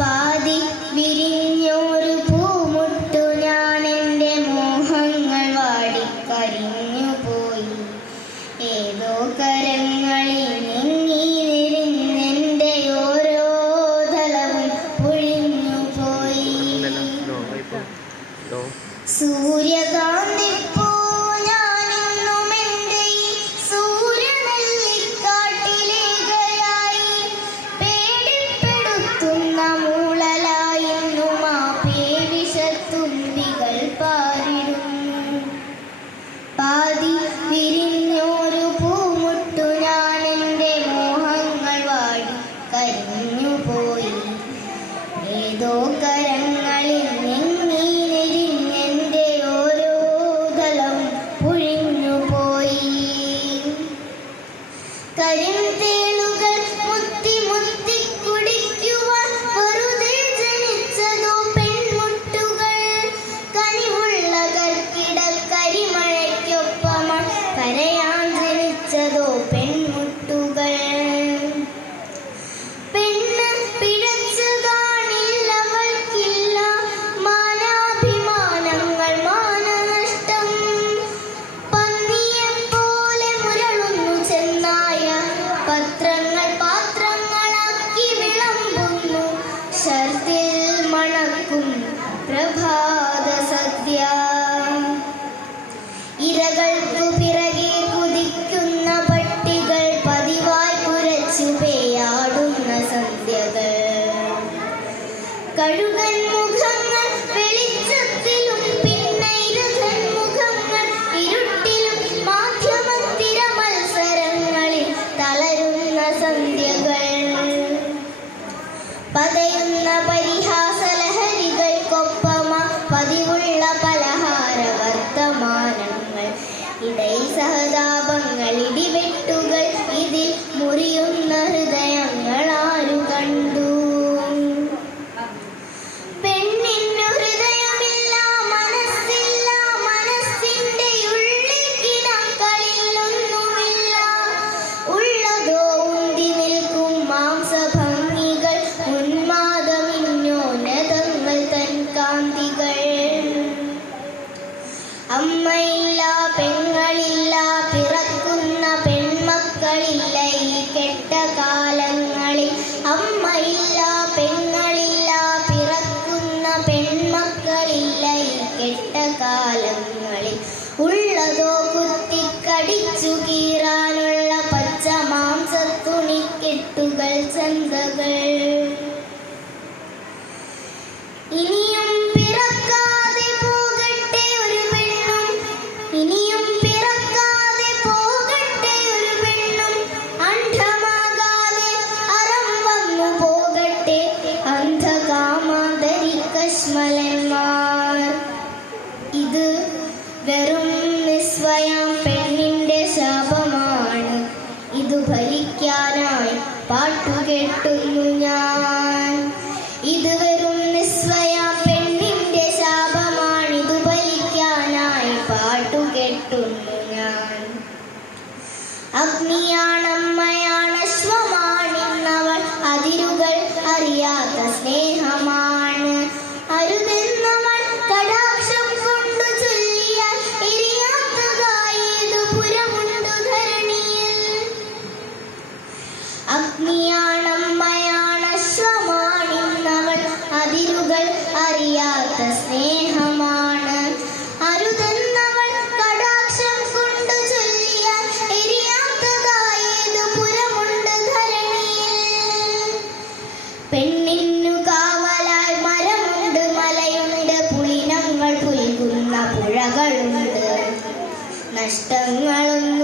പാതി വിരിഞ്ഞൊരു പൂമുട്ടു ഞാൻ എന്റെ മോഹങ്ങൾ വാടിക്കരിഞ്ഞു പോയി. ഏതോ കരങ്ങളിൽ നിന്നീ നിരിഞ്ഞെന്റെ ഓരോ തലവും പൊഴിഞ്ഞു പോയി. സൂര്യകാന്തിപ്പോ Padre. കാലം அக்னியான നഷ്ടങ്ങളൊന്നും